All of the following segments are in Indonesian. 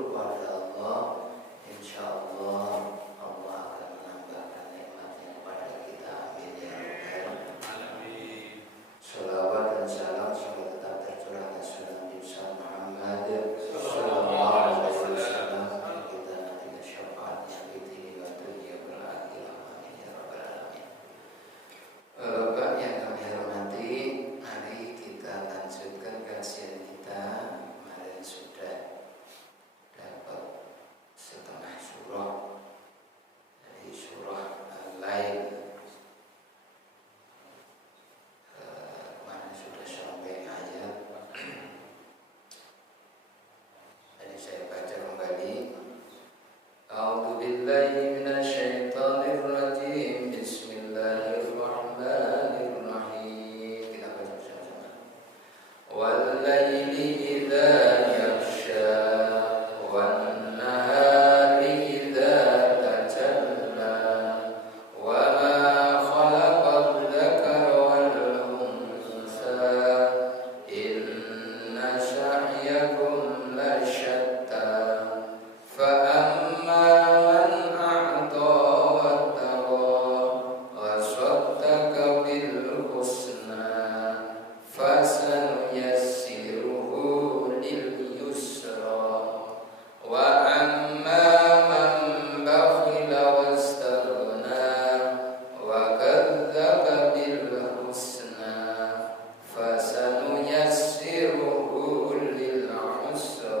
bersyukur kepada Allah, insya Allah Allah akan menambahkan nikmatnya kepada kita. Amin ya rabbal alamin. Shalawat dan salam semoga tetap tercurah atas Nabi Muhammad sallallahu alaihi wasallam. Kita nantikan syafaatnya di dunia wal akhirah. Amin ya rabbal alamin. Bapak yang kami hormati, mari kita lanjutkan kajian kita. Kemarin sudah dapat setengah surah dari surah Al-Lail. Kemarin sudah sampai ayat. Jadi saya baca kembali. A'udzu billahi minasyaitonir rajim. Bismillahirrahmanirrahim. Kita baca bersama-sama. Wal laili idza yaghsha wan nahari idza tajalla wa ma khalaqal dzakara wal unsa inna sa'yakum lasyatta fa amma man a'ta wattaqa wa saddaqa bil husna fasanuyassiruhu lil yusra wa amma man bakhila wastaghna wa kadzdzaba bil husna fasanuyassiruhu lil usra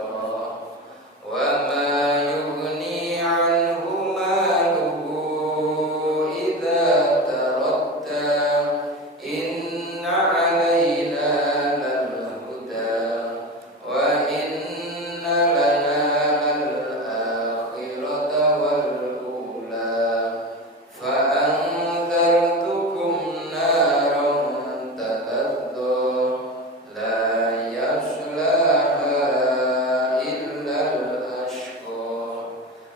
wa ma yughni anhu maluhu idza taradda inna 'alaina lal huda wa inna lana lal akhirata wal ula fa anzartukum naran talazza la yaslaha illa al-ashqa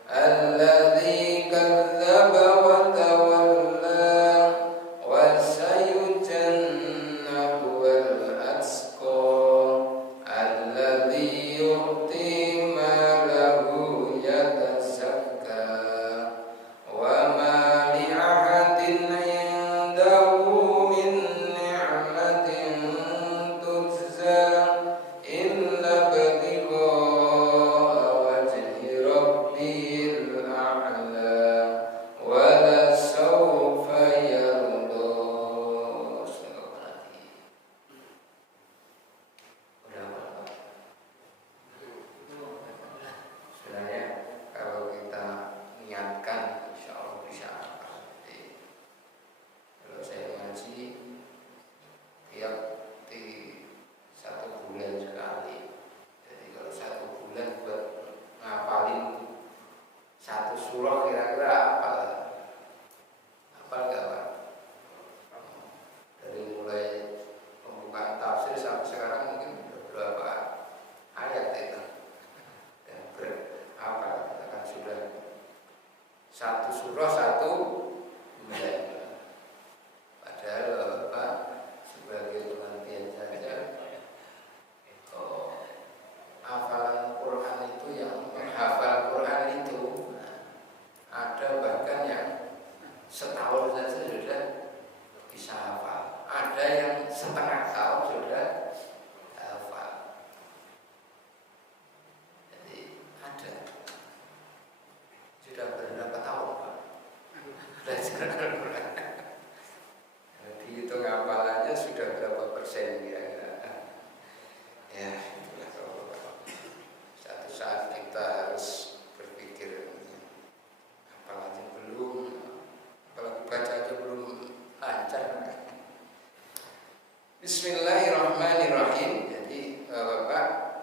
alladzi kadzdzaba wa tawalla wa sayujannabu al-atqa alladzi yu'ti malahu yatazakka wa ma li ahadin 'indahu min ni'matin tujza illa ibtigha'a wajhi rabbil a'la wa la sawfa yarda. Sebenarnya kalau kita niatkan, insya Allah bisa. Kalau saya ngaji tiap di 1 bulan sekali. Jadi kalau 1 bulan buat ngapalin 1 surah kira-kira hafal nggak Pak? Dari mulai pembukaan tafsir sampai sekarang mungkin berapa ayat itu? Dan apa kita kan sudah 1 surah 1 bulan. Padahal Bapak sebagai pengertian saja, hafalan Quran itu yang menghafal Quran itu ada bahkan yang setahun saja sudah bisa hafal. Ada yang setengah tahun sudah hafal. Jadi ada. Sudah berapa tahun Pak belajar Al-Quran? Jadi itu hafalannya sudah berapa persen kira-kira? Ya, itulah kalau satu saat kita harus berpikir apalagi belum, apalagi baca aja belum lancar. Bismillahirrahmanirrahim. Jadi Bapak,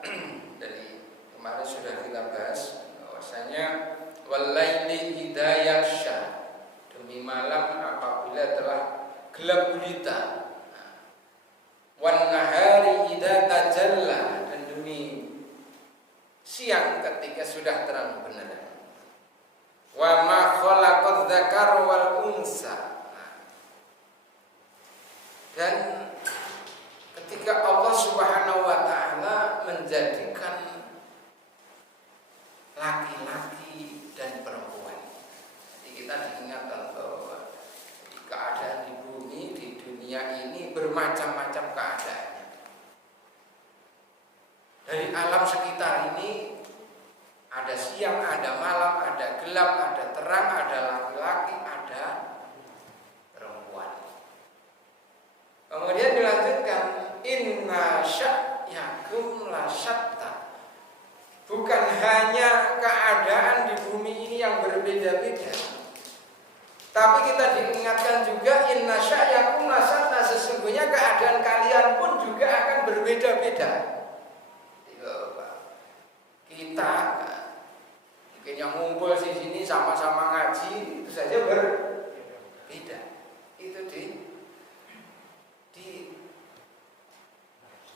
dari kemarin sudah kita bahas bahwasanya walaili idza yaghsha, demi malam apabila telah gelap gulita, wan nahari idza tajalla, dan demi siang ketika sudah terang benderang, wa ma khalaqadz dzakara wal unsa, dan ketika Allah Subhanahu wa taala menjadikan laki-laki dan perempuan. Jadi kita diingatkan bahwa keadaan di bumi, di dunia ini bermacam-macam keadaannya. Dari alam sekitar ini ada siang, ada malam, ada gelap, ada terang, ada laki-laki, ada perempuan. Kemudian dilanjutkan, inna sya'yakum la syatta. Bukan hanya keadaan di bumi ini yang berbeda-beda, tapi kita diingatkan juga inna sya'yakum la syatta, sesungguhnya keadaan kalian pun juga akan berbeda-beda. Kita mungkin yang ngumpul di sini sama-sama ngaji itu saja berbeda. Itu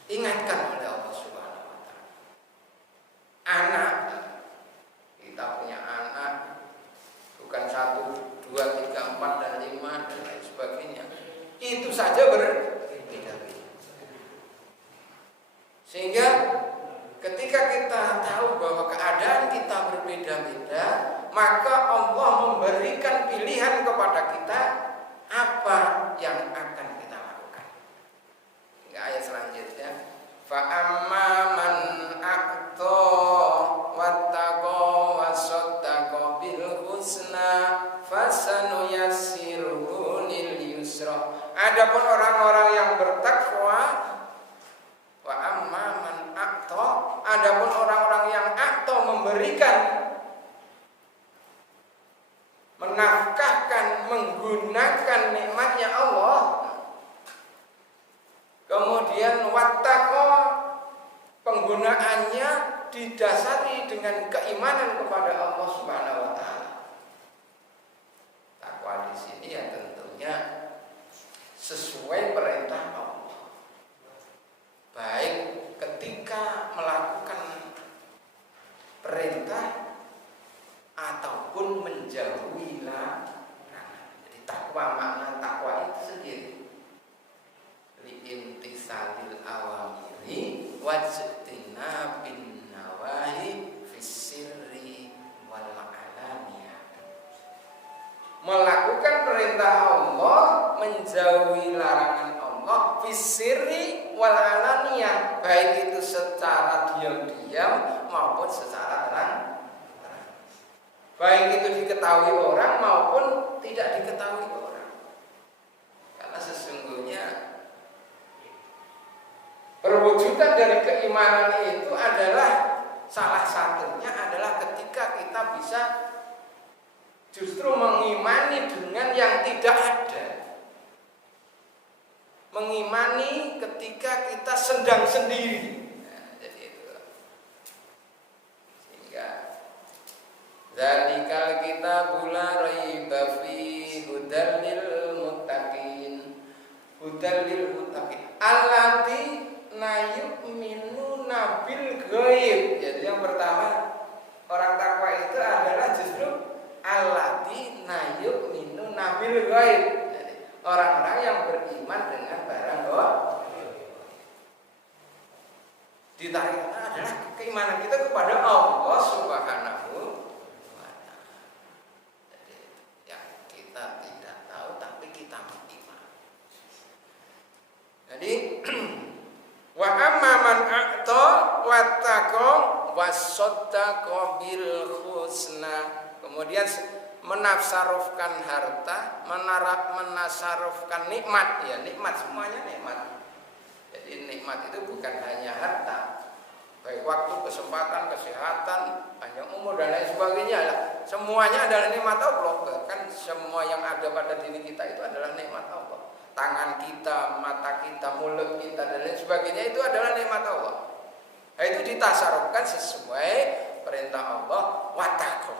diingatkan oleh Allah Subhanahu wa taala. Anak, kita punya anak bukan 1, 2, 3, 4 dan 5 dan lain sebagainya. Itu saja berbeda-beda. Sehingga ketika kita tahu bahwa keadaan kita berbeda-beda, maka Allah memberikan pilihan kepada kita apa yang akan kita lakukan. Hingga ayat selanjutnya, fa amma man a'ta wattaqa wa saddaqa bil husna fasanuyassiruhu lil yusra. Adapun orang-orang yang bertakwa, wa amma man a'ta, adapun orang-orang yang a'ta memberikan, menafkahkan, menggunakan nikmatnya Allah, kemudian wattaqa, penggunaannya didasari dengan keimanan kepada Allah Subhanahu wa taala. Takwa di sini ya tentunya sesuai perintah Allah. Baik ketika melakukan perintah ataupun menjauhi larangan. Jadi takwa, makna takwa itu sendiri liintisalil awamiri wajtinabin nawahi fissirri wal alaniyah. Melakukan perintah Allah, menjauhi larangan Allah, fissirri wal alaniyah, baik itu secara diam-diam maupun secara terang. Baik itu diketahui orang maupun tidak diketahui orang. Karena sesungguhnya perwujudan dari keimanan itu adalah, salah satunya adalah ketika kita bisa justru mengimani dengan yang tidak ada. Mengimani ketika kita sedang sendiri. Nah, jadi itu. Sehingga dzalikal kitabul la raiba fihi hudal lil muttaqin. Hudal lil muttaqin allati la yu'minuna bil ghaib. Jadi yang pertama, orang takwa itu adalah justru allati la yu'minuna bil ghaib. Jadi orang-orang yang beriman dengan barang gaib. Ditarik adalah keimanan kita kepada Allah Subhanahu wa taala. Jadi yang kita tidak tahu tapi kita beriman. Jadi wa amma man a'ta wattaqa wasaddaqa bil husna. Kemudian menasarufkan harta, menasarufkan nikmat, ya nikmat, semuanya nikmat. Jadi nikmat itu bukan hanya harta, baik waktu, kesempatan, kesehatan, panjang umur dan lain sebagainya lah. Semuanya adalah nikmat Allah. Bahkan semua yang ada pada diri kita itu adalah nikmat Allah. Tangan kita, mata kita, mulut kita dan lain sebagainya itu adalah nikmat Allah. Nah, itu ditasarufkan sesuai perintah Allah, wattaqo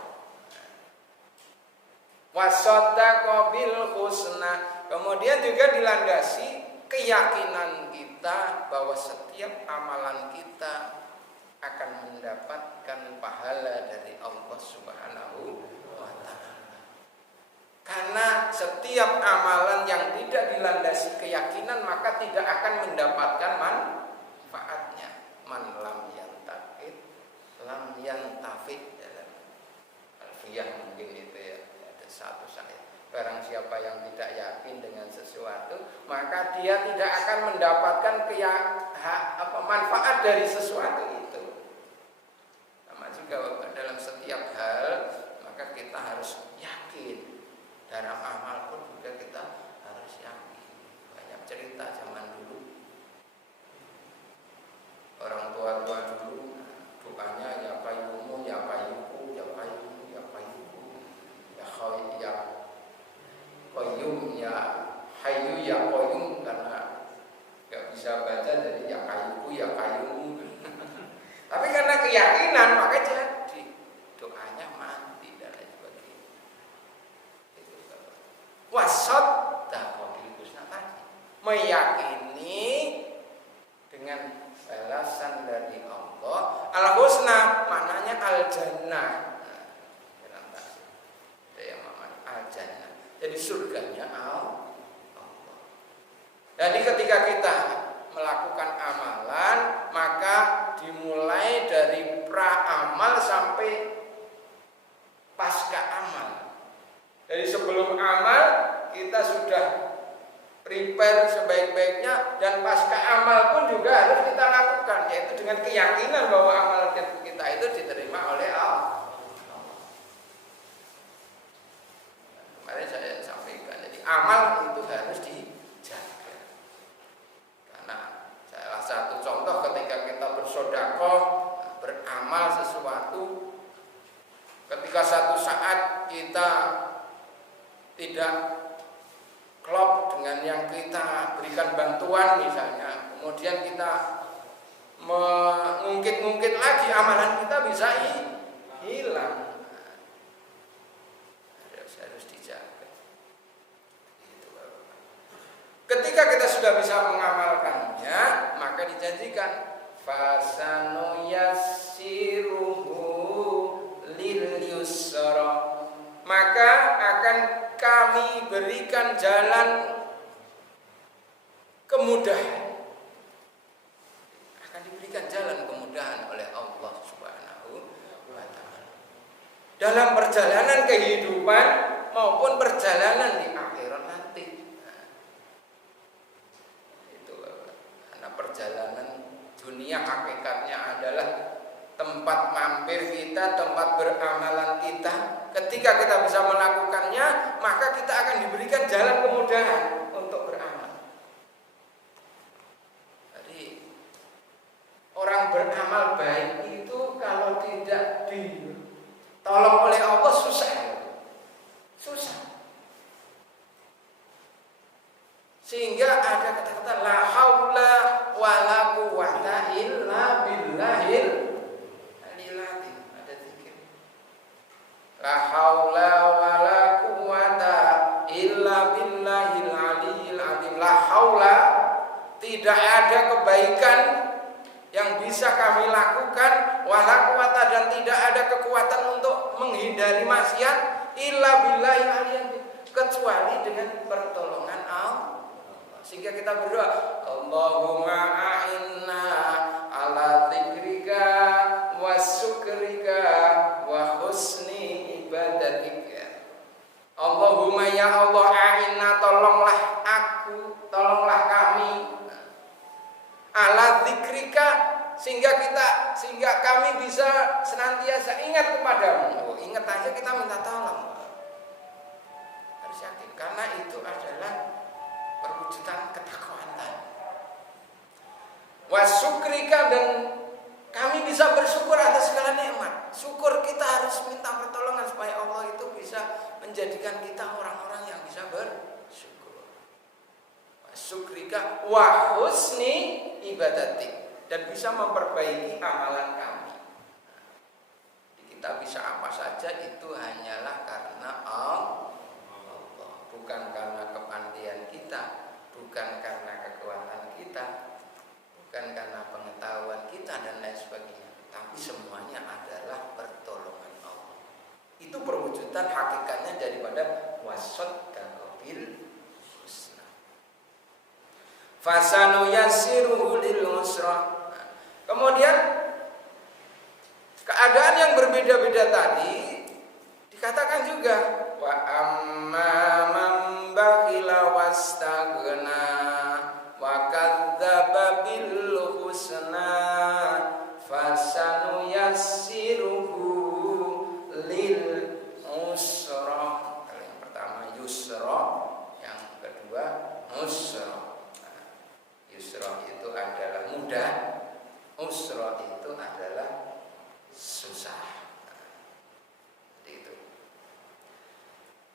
wasaddaqa bil husna. Kemudian juga dilandasi keyakinan kita bahwa setiap amalan kita akan mendapatkan pahala dari Allah Subhanahu wa taala. Karena setiap amalan yang tidak dilandasi keyakinan maka tidak akan mendapatkan manfaatnya. Man lam yantaqid lam yantafid, dalam Barang siapa yang tidak yakin dengan sesuatu, maka dia tidak akan mendapatkan manfaat dari sesuatu itu. Sama juga dalam setiap hal, maka kita harus yakin. Dalam amal pun juga kita harus yakin. Banyak cerita zaman dulu, orang tua-tua dulu doanya ya qayyumu ya qayyuku ya qayyumu ya qayyuku ya qayyum ya hayyu ya qayyum, karena nggak bisa baca jadi ya qayyuku ya qayyum. Tapi karena keyakinan maka jadi doanya mati dan lain sebagainya. Itu wasaddaqa bil husna tadi, meyakini dengan balasan dari Allah. Al-husna maknanya al-jannah. Al-jannah. Jadi surganya Allah. Jadi ketika kita melakukan amalan, maka dimulai dari pra-amal sampai pasca amal. Jadi sebelum amal kita sudah prepare sebaik-baiknya, dan pasca amal pun juga harus kita lakukan, yaitu dengan keyakinan bahwa amal kita itu diterima oleh Allah. Kemarin saya sampaikan, jadi amal itu harus dijaga. Karena salah satu contoh ketika kita bersedekah, beramal sesuatu, ketika satu saat kita tidak klop dengan yang kita berikan bantuan misalnya, kemudian kita mengungkit-ungkit lagi, amalan kita bisa hilang. Harus dijaga. Ketika kita sudah bisa mengamalkannya, maka dijanjikan fasanu yassiruhu lil yusra, maka akan kami berikan jalan kemudahan. Akan diberikan jalan kemudahan oleh Allah Subhanahu wa ta'ala dalam perjalanan kehidupan maupun perjalanan di akhirat nanti. Itu karena perjalanan dunia hakikatnya adalah tempat mampir kita, tempat beramalan kita. Ketika kita bisa melakukannya, maka kita akan diberikan jalan kemudahan untuk beramal. Jadi orang beramal baik itu kalau tidak ditolong oleh Allah susah. Sehingga ada kata-kata la haula wala quwata illa billahil. La haula wala quwata illa billahil aliyil azim. La haula, tidak ada kebaikan yang bisa kami lakukan, wala quwata, dan tidak ada kekuatan untuk menghindari maksiat, illa billahil aliyil azim, kecuali dengan pertolongan Allah. Sehingga kita berdoa, Allahumma a'inna ala dzikrika wa syukrika wa husni ibadatika. Allahumma ya Allah, a'inna, tolonglah aku, tolonglah kami, ala dzikrika, sehingga kami bisa senantiasa ingat kepadamu. Ingat aja kita minta tolong. Harus yakin, karena itu adalah perwujudan ketakwaan tadi. Wa syukrika, dan kami bisa bersyukur atas segala nikmat. Syukur kita harus minta pertolongan supaya Allah itu bisa menjadikan kita orang-orang yang bisa bersyukur. Wa syukrika wa husni ibadatik, dan bisa memperbaiki amalan kami. Kita bisa apa saja itu hanyalah karena Allah, bukan karena kepandaian kita, bukan karena kekuatan kita, bukan karena pengetahuan kita dan lain sebagainya, tapi semuanya adalah pertolongan Allah. Itu perwujudan hakikatnya daripada wasaddaqa bil husna. Fasanu yassiruhu lil usra. Kemudian keadaan yang berbeda-beda tadi dikatakan juga wa amma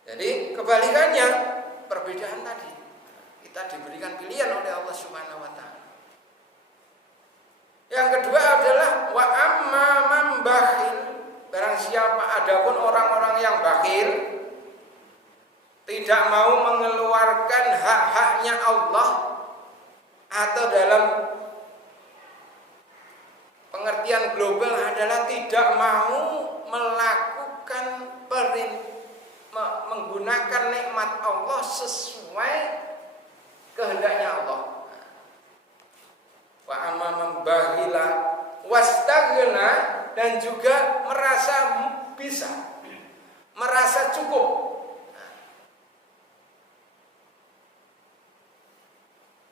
Jadi kebalikannya, perbedaan tadi. Kita diberikan pilihan oleh Allah Subhanahu wa taala. Yang kedua adalah wa amma man bakhil, barang siapa adapun orang-orang yang bakhil, tidak mau mengeluarkan hak-haknya Allah, atau dalam pengertian global adalah tidak mau melakukan menggunakan nikmat Allah sesuai kehendaknya Allah. Wa amma baghila wastaghna, dan juga merasa bisa, merasa cukup.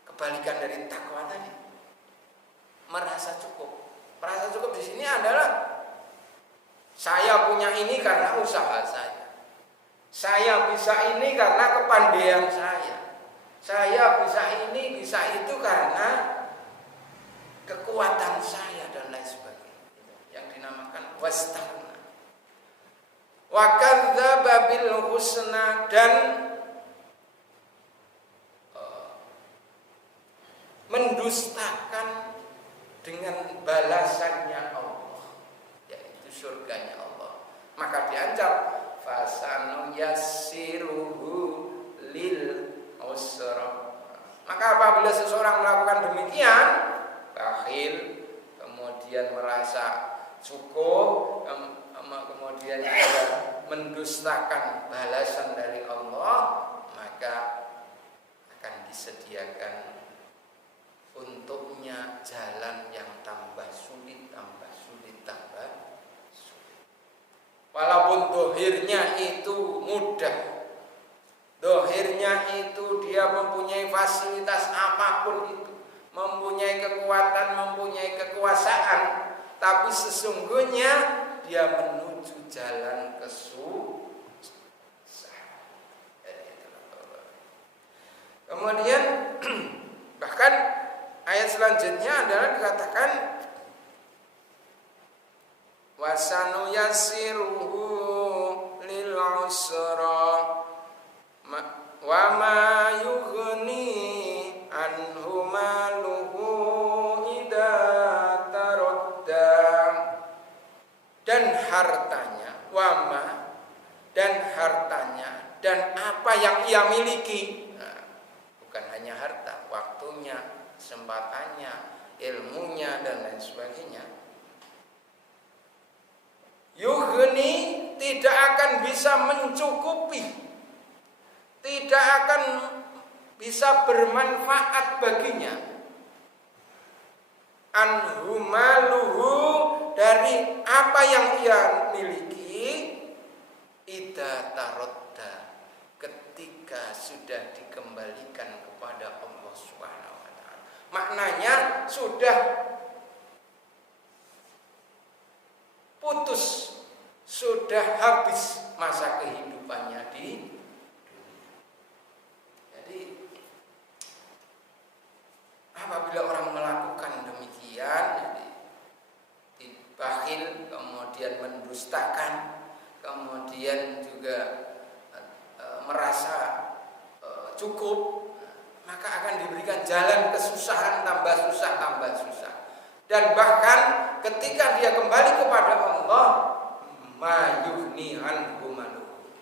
Kebalikan dari takwa tadi, merasa cukup. Merasa cukup di sini adalah saya punya ini karena usaha saya. Saya bisa ini karena kepandaian saya. Saya bisa ini, bisa itu karena kekuatan saya dan lain sebagainya. Yang dinamakan wastaghna. Wa kadzdzaba bil husna, dan mendustakan dengan balasannya Allah, yaitu surganya Allah. Maka diancam fasanu yassiruhu lil usra. Maka apabila seseorang melakukan demikian, bakhil, kemudian merasa cukup, kemudian mendustakan balasan dari Allah, maka akan disediakan untuknya jalan yang tambah sulit, tambah sulit, tambah sulit. Walaupun dohirnya itu mudah, dohirnya itu dia mempunyai fasilitas apapun itu, mempunyai kekuatan, mempunyai kekuasaan, tapi sesungguhnya dia menuju jalan kesusahan. Kemudian bahkan ayat selanjutnya adalah dikatakan wasanu yassiruhu lil usra wa ma yughni anhu maluhu idza taradda, dan hartanya, wama, dan hartanya, dan apa yang ia miliki. Nah, bukan hanya harta, waktunya, kesempatannya, ilmunya, dan lain sebagainya. Yughni, tidak akan bisa mencukupi, tidak akan bisa bermanfaat baginya. Anhu maluhu, dari apa yang ia miliki, idza taradda, ketika sudah dikembalikan kepada Allah Subhanahu wa taala. Maknanya sudah putus, sudah habis masa kehidupannya di dunia. Jadi apabila orang melakukan demikian, jadi bakhil, kemudian mendustakan, kemudian juga merasa cukup, maka akan diberikan jalan kesusahan, tambah susah, tambah susah. Dan bahkan ketika dia kembali kepada Allah, ma yughni anhu maluhu,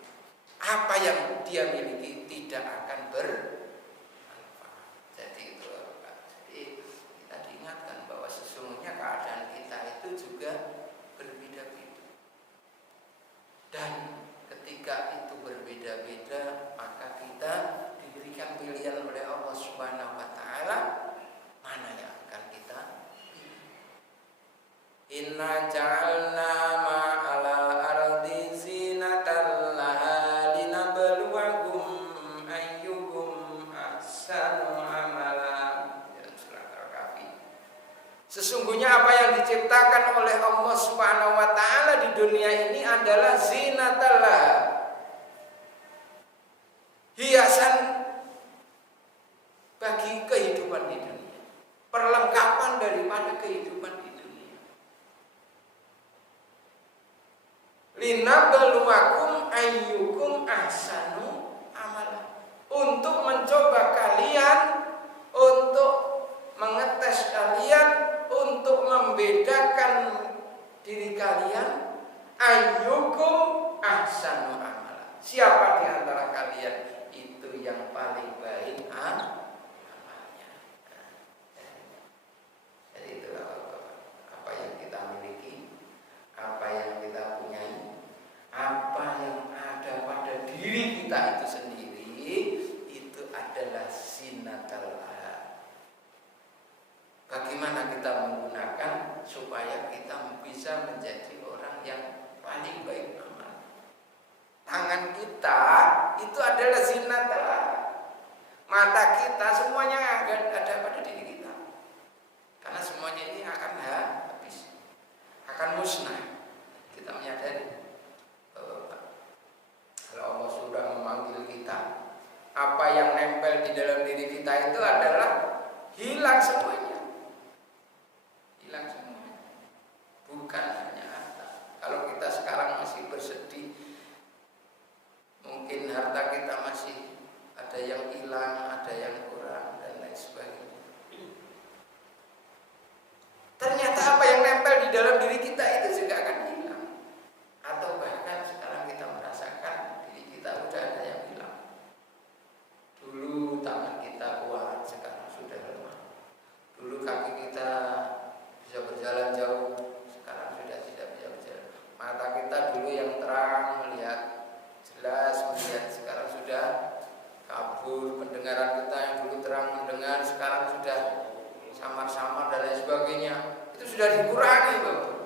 apa yang dia miliki tidak akan bermanfaat. Jadi itu, jadi kita diingatkan bahwa sesungguhnya keadaan kita itu juga berbeda-beda. Dan ketika itu berbeda-beda, maka kita diberikan pilihan oleh Allah Subhanahu wa taala mana yang akan kita pilih. Inna ja'alna ma'alal ardi zinatan laha linabluwahum ayyuhum ahsanu amala. Surat Al-Kahfi. Sesungguhnya apa yang diciptakan oleh Allah Subhanahu wa taala di dunia ini adalah zinatan laha, hiasan bagi kehidupan di dunia, perlengkapan daripada kehidupan di dunia. linabluwakum ayyukum ahsanu amala. Untuk mencoba kalian, untuk mengetes kalian, untuk membedakan diri kalian, ayyukum ahsanu amala. Siapa di antara kalian itu yang paling baik amalnya. Jadi itu apa yang kita miliki, apa yang kita punyai, apa yang ada pada diri kita itu sendiri, itu adalah zinatul laha. Bagaimana kita menggunakan supaya kita bisa menjadi orang yang paling baik amal. Tangan kita itu adalah zinatul laha. Mata kita semuanya ada pada diri kita. Karena semuanya ini akan habis, akan musnah. Kita menyadari kalau Allah sudah memanggil kita, apa yang nempel di dalam diri kita itu adalah hilang semuanya. Hilang semuanya. Bukan hanya harta. Kalau kita sekarang masih bersedih, mungkin harta kita masih ada yang hilang, ada yang kurang, dan lain sebagainya. Ternyata apa yang nempel di dalam diri kita itu juga akan hilang. Atau bahkan sekarang kita merasakan diri kita sudah ada yang hilang. Dulu tangan kita kuat, sekarang sudah lemah. Dulu kaki kita bisa berjalan jauh, sekarang sudah tidak bisa berjalan. Mata kita dulu yang terang, melihat jelas, melihat, sekarang sudah kabur. Pendengaran kita yang dulu terang mendengar, sekarang sudah samar-samar dan lain sebagainya. Itu sudah dikurangi, Bapak.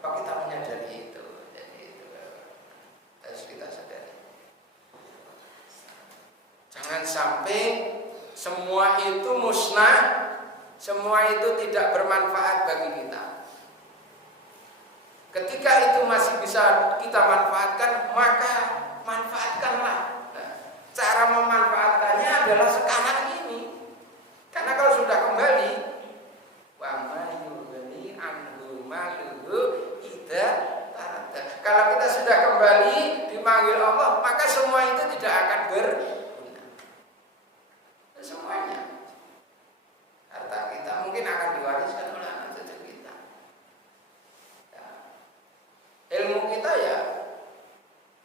Apa kita menyadari itu? Jadi itu harus kita sadari. Jangan sampai semua itu musnah, semua itu tidak bermanfaat bagi kita. Ketika itu masih bisa kita manfaatkan, maka manfaatkanlah. Cara memanfaatkannya adalah sekarang ini. Karena kalau sudah kembali, wa may yughni anhu maluhu idza taradda. Kalau kita sudah kembali dipanggil Allah, maka semua itu tidak akan berguna. Semuanya. Harta kita mungkin akan diwariskan oleh anak cucu kita. Ya. Ilmu kita ya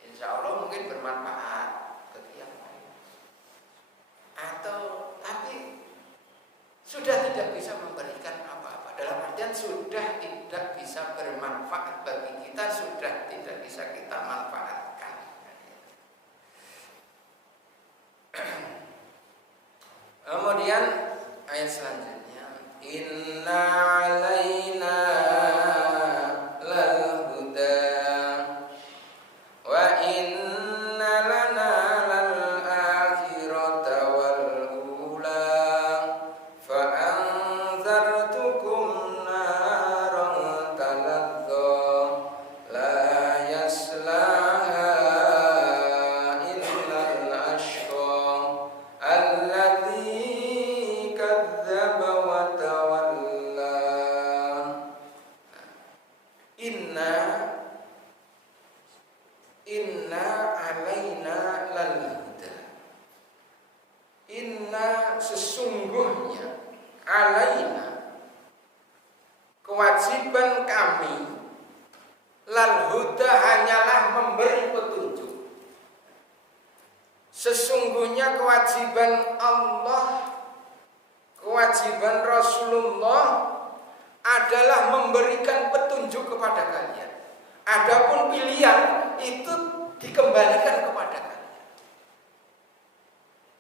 insya Allah mungkin bermanfaat bagi yang lain. Atau tapi sudah tidak bisa memberikan apa-apa. Dalam artian sudah tidak bisa bermanfaat bagi kita, sudah tidak bisa kita manfaatkan. Kemudian ayat selanjutnya, inna alaina lal huda wa inna lana lal akhirata wal ula fa anzartukum naran taladza la yaslaha illa al-ashqa alladzi kadzdzaba wa tawalla. Inna alaina lal huda. Inna sesungguhnya, alaina kewajiban kami, lal huda hanyalah memberi petunjuk. Sesungguhnya kewajiban Allah, kewajiban Rasulullah adalah memberikan petunjuk kepada kalian. Adapun pilihan itu dikembalikan kepada kalian.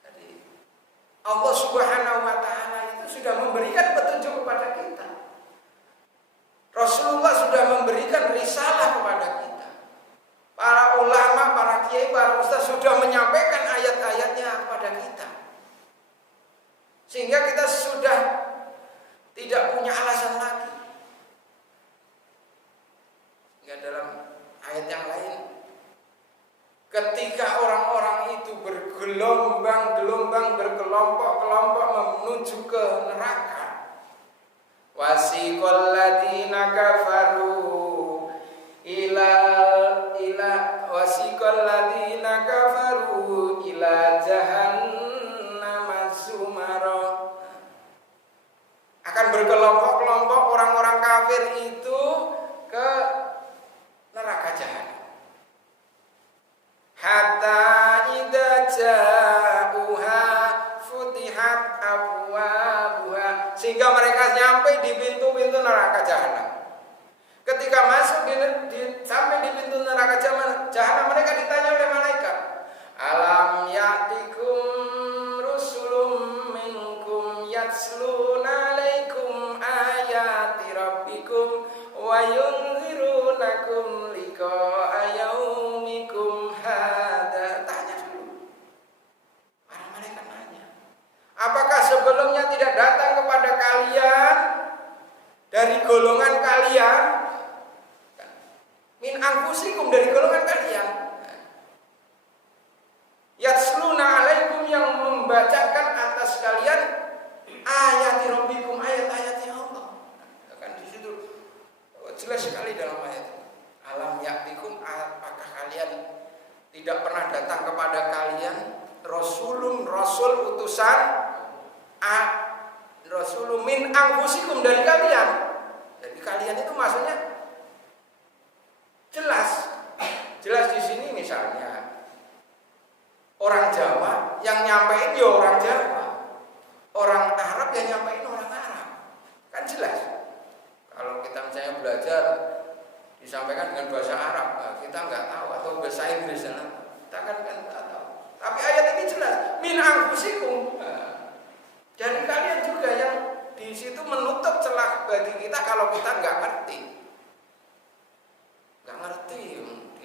Jadi Allah Subhanahu wa taala itu sudah memberikan petunjuk kepada kita. Rasulullah sudah memberikan risalah kepada kita. Para ulama, para kiai, para ustaz sudah menyampaikan ayat-ayatnya kepada kita. Sehingga kita sudah tidak punya alasan lagi. Hingga dalam ayat yang lain, ketika orang-orang itu bergelombang-gelombang, berkelompok-kelompok menuju ke neraka, wasiqal ladzina kafaru ila kelompok-kelompok orang-orang kafir itu ke neraka jahanam. Hatta idza ja'uha futihat abwabuha, sehingga mereka nyampe di pintu-pintu neraka jahanam. Ketika masuk sampai di pintu neraka jahanam, mereka ditanya oleh malaikat, alam ya'tikum rusulun minkum yatsluna alaikum ayati rabbikum wa yunzirunakum liqa'a yaumikum hadza. Tanya dulu. Para malaikat nanya, apakah sebelumnya tidak datang kepada kalian dari golongan kalian, min anfusikum, dari golongan kalian, yatsluna alaikum, yang membacakan atas kalian ayati rabbikum, ayat-ayatnya Allah. Kan di situ jelas sekali dalam ayat ini. Alam ya'tikum, apakah kalian tidak pernah datang kepada kalian rasulun, rasul utusan, rasulun min anfusikum, dari kalian. Jadi kalian itu maksudnya jelas di sini. Misalnya orang Jawa yang nyampein ya orang Jawa, orang Arab yang nyampein orang Arab, kan jelas. Kalau kita misalnya belajar disampaikan dengan bahasa Arab, kita nggak tahu, atau bahasa Inggris, kita kan nggak tahu. Tapi ayat ini jelas, min anfusikum, dari kalian juga, yang di situ menutup celah bagi kita kalau kita nggak ngerti.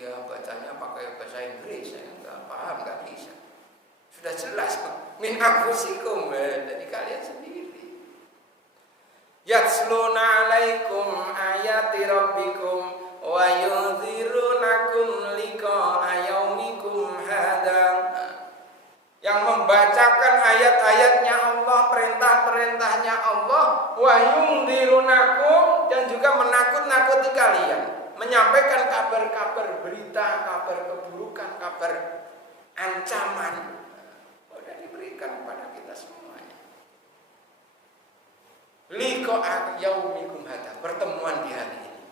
Dia bacanya pakai bahasa Inggris, saya nggak paham, nggak bisa. Sudah jelas, min anfusikum, dari kalian sendiri. Yatsluna alaikum ayati rabbikum wa yunzirunakum liqa'a yaumikum hadza, yang membacakan ayat-ayatnya Allah, perintah-perintahnya Allah, wa yunzirunakum, dan juga menakut-nakuti kalian, menyampaikan kabar-kabar berita, kabar keburukan, kabar ancaman, sudah diberikan kepada kita semuanya. Liqa'a yaumikum hadza, pertemuan di hari ini,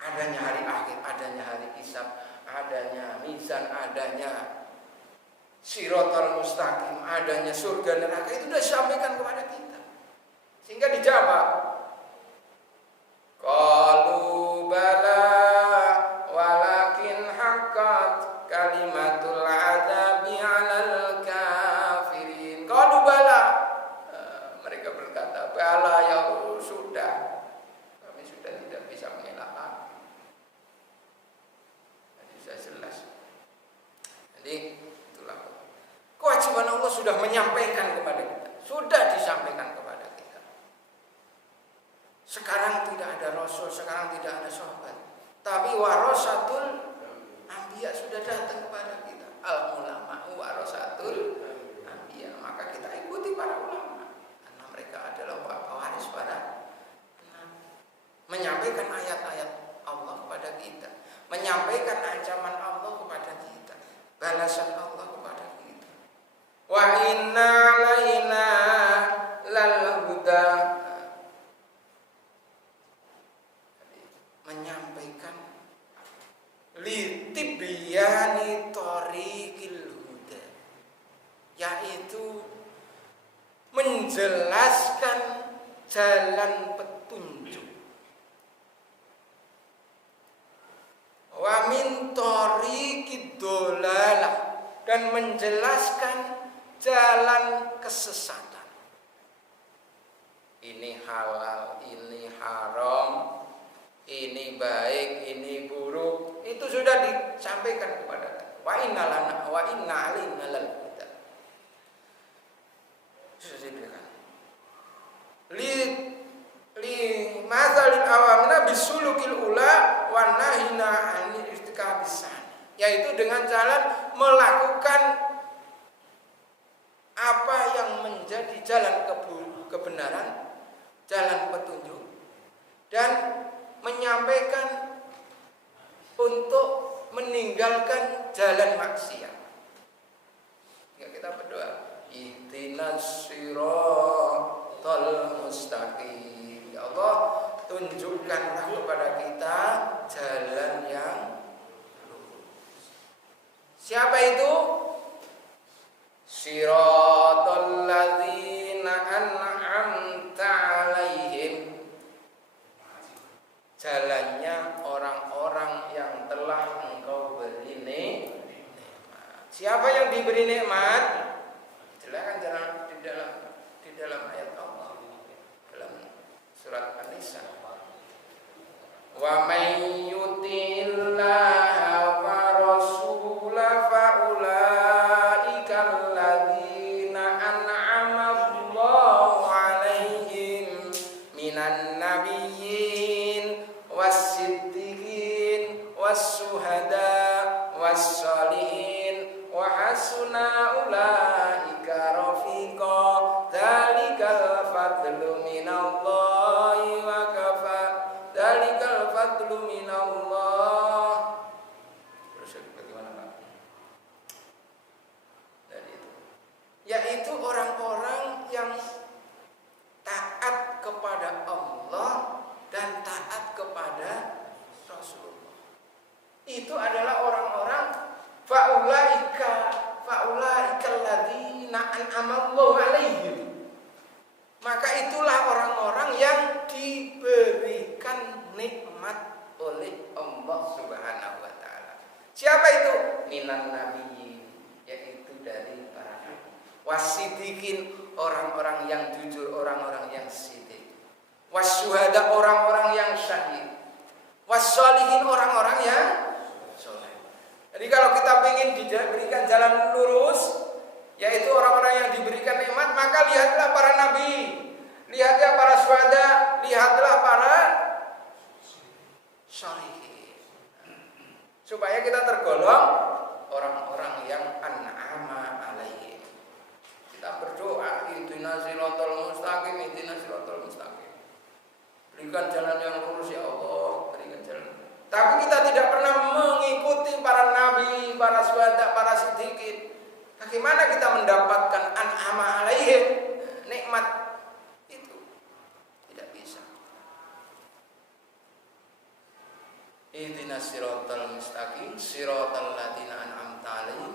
adanya hari akhir, adanya hari hisab, adanya mizan, adanya Shiratal mustaqim, adanya surga neraka, itu sudah disampaikan kepada kita. Sehingga dijawab, qalu bala walakin haqqat kalimatul adzabi 'alal kafirin. Qalu bala, mereka berkata, bala, ya sudah, kami sudah tidak bisa mengelak lagi. Jadi sudah jelas. Jadi kewajiban Allah sudah menyampaikan kepada kita, sudah disampaikan kepada kita. Sekarang tidak ada rasul, sekarang tidak ada sahabat, tapi warasatul anbiya sudah datang kepada kita. Al ulama warasatul anbiya, maka kita ikuti para ulama, karena mereka adalah pewaris para nabi. Menyampaikan ayat-ayat Allah kepada kita, menyampaikan ancaman Allah kepada kita, balasan Allah kepada kita. Wa inna alaina lal huda, menyampaikan litibyani thoriqil huda, yaitu menjelaskan jalan petunjuk. Wa min thoriqid dolalah, dan menjelaskan jalan kesesatan. Ini halal, ini haram, ini baik, ini buruk, itu sudah disampaikan kepada kita. Wa inna alaina lal huda, sudah diberikan. Li mazalil awamna bisulukil ula wa nahina anil irtikabis, yaitu dengan jalan melakukan apa yang menjadi jalan kebenaran, jalan petunjuk, dan menyampaikan untuk meninggalkan jalan maksiat. Ya, kita berdoa, ihdinas siratal mustaqim. Allah, tunjukkanlah kepada kita jalan yang lurus. Siapa itu? Siratal ladzina an'amta 'alaihim. Jalannya orang-orang yang telah Engkau beri nikmat. Siapa yang diberi nikmat? Jelaskan di dalam ayat Allah dalam surat An-Nisa. Wa may yuti'illaha wa rasulahu fa ulaika alladzina an'ama Allahu 'alaihim minan nabiyyin was-siddiqin was-syuhada was-shalihin wa hasuna ulaika rafiqa. Dzalikal fadlu minallahi wa kafa. Dzalikal fadlu minallah. Terus bagaimana, Pak? Dan itu yaitu orang-orang yang taat kepada Allah dan taat kepada Rasulullah. Itu adalah orang-orang faulaika alladzina an'amallahu 'alaihim. Maka itulah orang-orang yang diberikan nikmat oleh Allah Subhanahu wa taala. Siapa itu? Minan nabiyyin, yaitu dari para nabi. Wasidikin, orang-orang yang jujur, orang-orang yang sidik. Wasyuhada, orang-orang yang syahid. Wassalihin, orang-orang yang soleh. Jadi kalau kita ingin diberikan jalan lurus, yaitu orang-orang yang diberikan nikmat, maka lihatlah para nabi, lihatlah para syuhada, lihatlah para sholihin, supaya kita tergolong orang-orang yang an'ama alaihim. Kita berdoa, ihdinas siratal mustaqim, ihdinas siratal mustaqim. Berikan jalan yang lurus ya Allah, berikan jalan. Tapi kita tidak pernah mengikuti para nabi, para syuhada, para siddiqin. Bagaimana kita mendapatkan an'ama alaihim, nikmat itu? Tidak bisa. Ihdinas siratal mustaqim, siratal ladzina an'amta 'alaihim,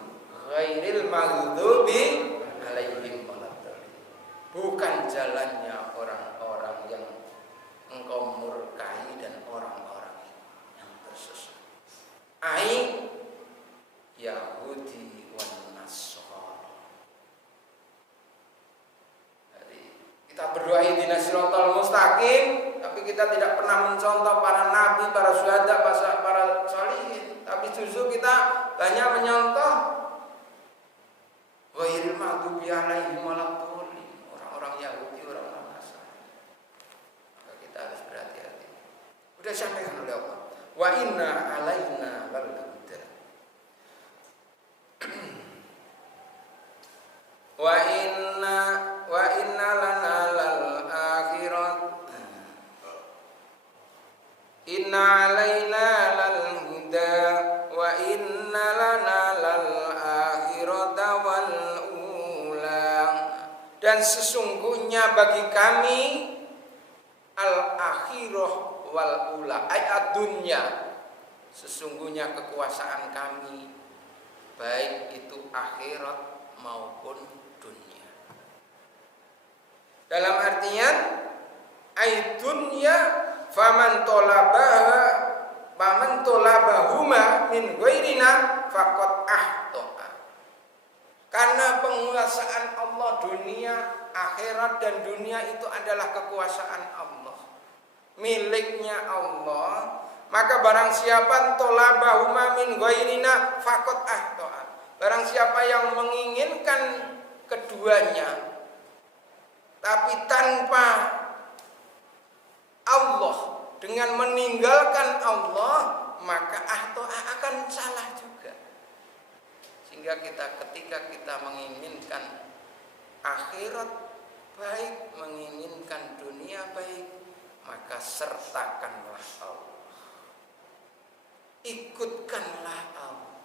ghairil maghdubi 'alaihim waladdallin. Bukan jalannya orang-orang yang Engkau murkai dan orang-orang yang tersesat. Ai Yahudi wan Nasrani. Jadi kita berdoa ihdinas siratal mustaqim, tapi kita tidak pernah mencontoh para nabi, para syuhada, para sholihin. Tapi justru kita banyak menyontoh ghairil maghdubi 'alaihim waladdallin, orang-orang Yahudi, orang-orang Nasrani. Maka kita harus berhati-hati. Sudah sampaikan oleh Allah. Wa inna 'alaina lal huda. Wa inna lana lal akhirat. Inna 'alaina lal huda wa inna lana lal akhirata wal ula. Dan sesungguhnya bagi kami al-akhirah wal ula, ayat dunya, sesungguhnya kekuasaan kami baik itu akhirat maupun dunia. Dalam artian ayat dunya faman tolabahuma min ghairina faqad ahta'a. Karena penguasaan Allah, dunia, akhirat dan dunia itu adalah kekuasaan Allah, miliknya Allah. Maka barang siapa tolabahuma min ghairina faqad ahta'a. Barang siapa yang menginginkan keduanya tapi tanpa Allah, dengan meninggalkan Allah, maka ahta'a akan salah juga. Sehingga ketika kita menginginkan akhirat baik, menginginkan dunia baik, maka sertakanlah Allah, ikutkanlah Allah,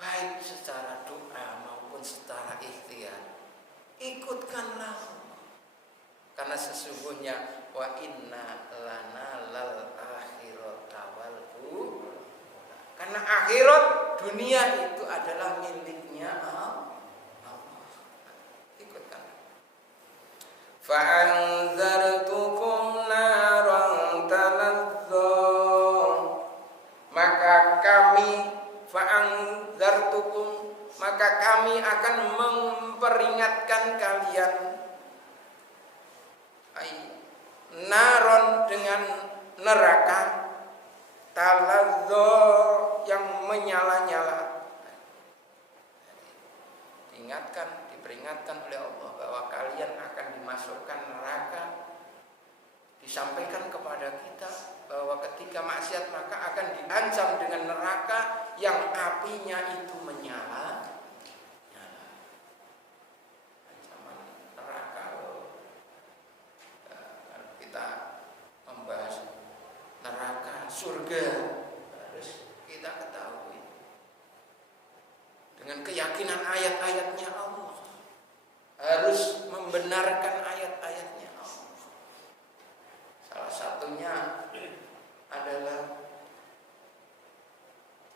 baik secara doa maupun secara ikhtiar, ikutkanlah Allah. Karena sesungguhnya wa inna lana lal akhirata wal ula. Karena akhirat dunia itu adalah miliknya Allah. Ikutkan. Fa'anzartukum naran taladzza, maka kami fa'anzartukum, maka kami akan memperingatkan kalian naron dengan neraka taladzza yang menyala-nyala. Diingatkan, diperingatkan oleh Allah bahwa kalian akan dimasukkan neraka. Disampaikan kepada kita bahwa ketika maksiat maka akan diancam dengan neraka yang apinya itu menyala. Ancaman neraka. Kita membahas neraka, surga, harus kita ketahui dengan keyakinan ayat-ayatnya Allah, harus membenarkan ayat-ayatnya Allah. Salah satunya adalah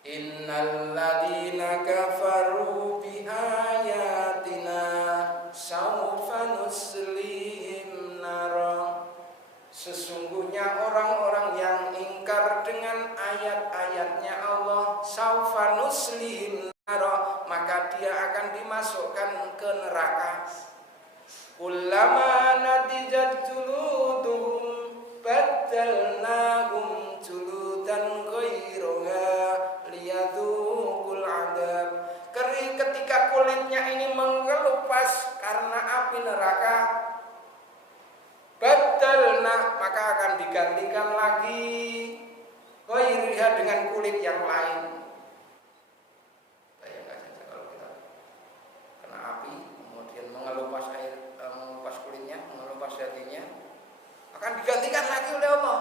innal ladzina kafaru bi ayatina saufa nuslihim nara. Sesungguhnya orang-orang yang ingkar dengan ayat-ayatnya Allah, saufa nuslihim nara, maka dia akan dimasukkan ke neraka. Kullama natijat juluduhum baddalnahum juludan ghairaha liyadzuqul adzab. Ketika kulitnya ini mengelupas karena api neraka, baddalna, maka akan digantikan lagi ghairiha dengan kulit yang lain. Bayangkan saja kalau kita kena api kemudian mengelupas air, mengelupas kulitnya, mengelupas hatinya, akan digantikan lagi oleh Allah.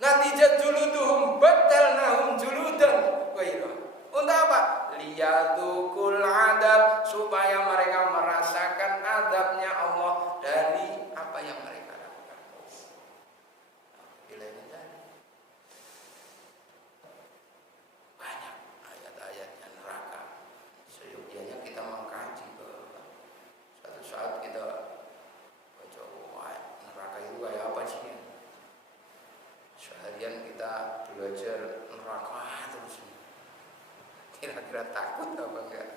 Natijat juluduhum baddalnahum juludan ghairaha. Untuk apa? Liyadzuqul adzab, supaya mereka merasakan azabnya Allah dari apa yang mereka lakukan. Bila ini tadi banyak ayat-ayatnya neraka. Seyogyanya kita mengkaji bahwa suatu saat kita baca, wah, neraka itu kayak apa sih? Seharian kita belajar neraka terus, kira-kira takut apa enggak?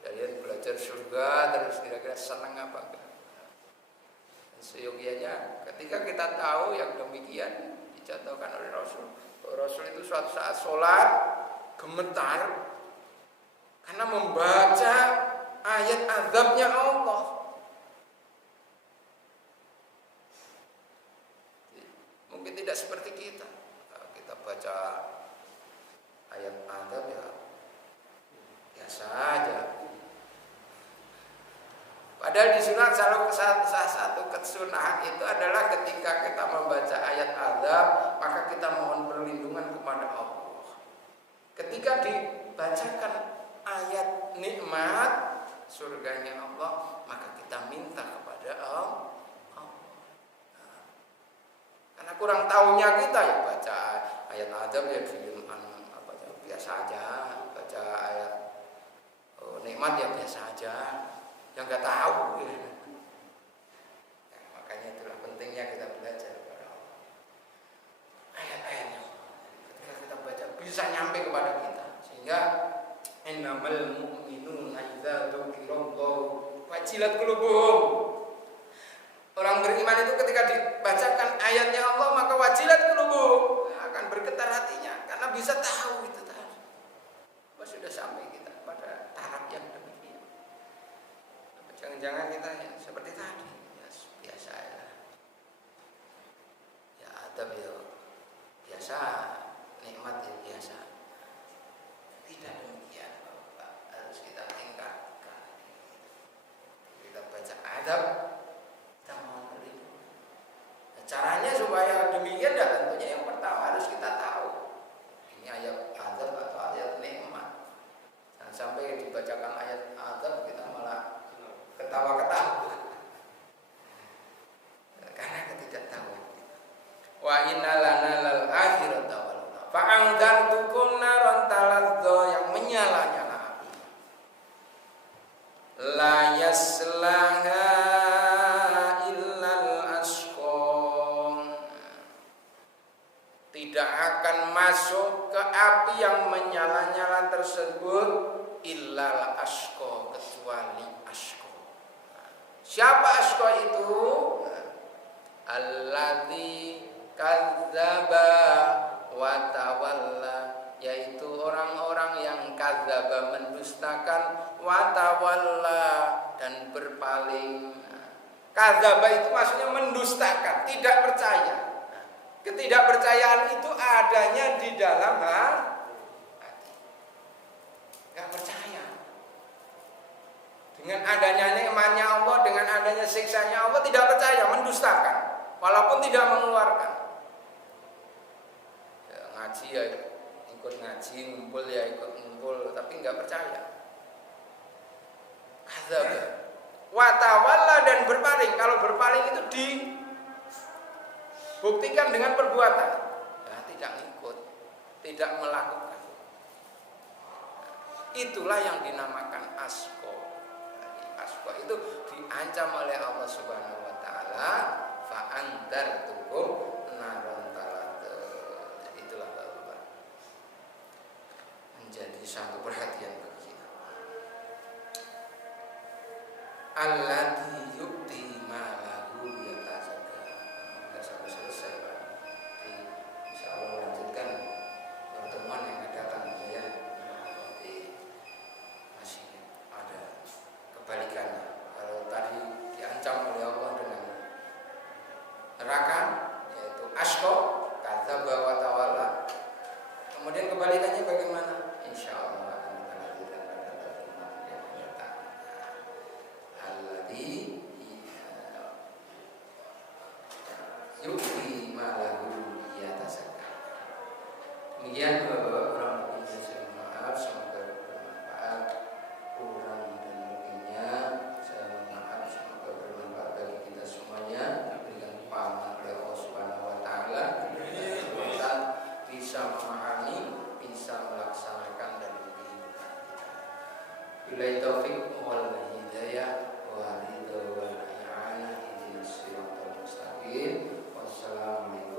Seharian belajar surga terus, kira-kira senang apa enggak? Seyogyanya ketika kita tahu yang demikian dicontohkan oleh Rasul, Rasul itu suatu saat sholat gemetar karena membaca ayat azabnya Allah. Mungkin tidak seperti kita. Kita baca ayat azab ya biasa aja. Padahal di sunat salah satu kesunahan itu adalah ketika kita membaca ayat azab, maka kita mohon perlindungan kepada Allah. Ketika dibacakan ayat nikmat surganya Allah, maka kita minta kepada Allah. Karena kurang tahunya kita ya baca ayat azab ya biasa aja, baca ayat nikmat ya biasa aja. Yang nggak tahu, ya, makanya itulah pentingnya kita belajar kepada Allah. Ayat-ayatnya, ketika kita baca bisa nyampe kepada kita, sehingga innamal mu'minuna idza dzukirallahu wajilat qulubuhum. Orang beriman itu ketika dibacakan ayatnya Allah maka wajilat qulubuhum, akan bergetar hatinya karena bisa tahu itu tadi. Sudah sampai kita pada taraf yang demikian. Jangan-jangan kita ya, seperti tadi ya, biasa ya adab ya biasa, nikmat ya biasa. Tidak demikian Bapak, harus kita tingkatkan. Kita baca adab, kita mohon perlindungan. Nah, caranya supaya demikian ya tentunya yang pertama harus kita tahu ini ayat adab atau ayat nikmat. Jangan sampai dibacakan ayat adab kita malah ketawa-ketawa. Fa'angdartukum naron taladza, yang menyala-nyala api. La yaslaha illal ashqa. Tidak akan masuk ke api yang menyala-nyala tersebut illal ashqa, kecuali ashqa. Siapa ashqa itu? Alladzi kadzdzaba wa tawalla, yaitu orang-orang yang kadzdzaba, mendustakan, wa tawalla, dan berpaling. Kadzdzaba itu maksudnya mendustakan, tidak percaya. Ketidakpercayaan itu adanya di dalam hati. Enggak percaya. Dengan adanya nikmatnya Allah, dengan adanya siksanya Allah, tidak percaya, mendustakan, walaupun tidak mengeluarkan. Ya, ngaji ya ikut ngaji, ngumpul ya ikut ngumpul, tapi enggak percaya. Kadzdzab. Wa tawalla, dan berpaling. Kalau berpaling itu dibuktikan dengan perbuatan. Ya, tidak ngikut, tidak melakukan. Itulah yang dinamakan ashqa. Ashqa itu diancam oleh Allah Subhanahu wa taala, fa andartukum naron taladza. Itulah Bapak. Menjadi satu perhatian bagi kita. Alladzi yu'ti malahu yatazakka. Enggak sampai selesai, Pak. Jadi insyaallah lanjutkan pertemuan yang akan datang ya. Nanti masih ada kebalikannya. Kalau tadi diancam oleh Allah dengan neraka, yaitu ashqa, kadzdzaba wa tawalla. Kemudian kebalikannya bagaimana? Insyaallah akan kita lanjutkan pada pertemuan yang akan datang. Alladzi yu'ti malahu yatazakka. Demikian Bapak-bapak, kurang lebihnya saya mohon maaf, semoga bermanfaat. Kurang dan lebihnya saya mohon maaf, semoga bermanfaat bagi kita semuanya, diberikan pemahaman oleh Allah Subhanahu wa taala, kita bisa memahami, bisa melaksanakan dalam kehidupan kita. Billahi taufik wal hidayah wa ridha wal i'anah ihdinas siratal mustaqim. Wassalamualaikum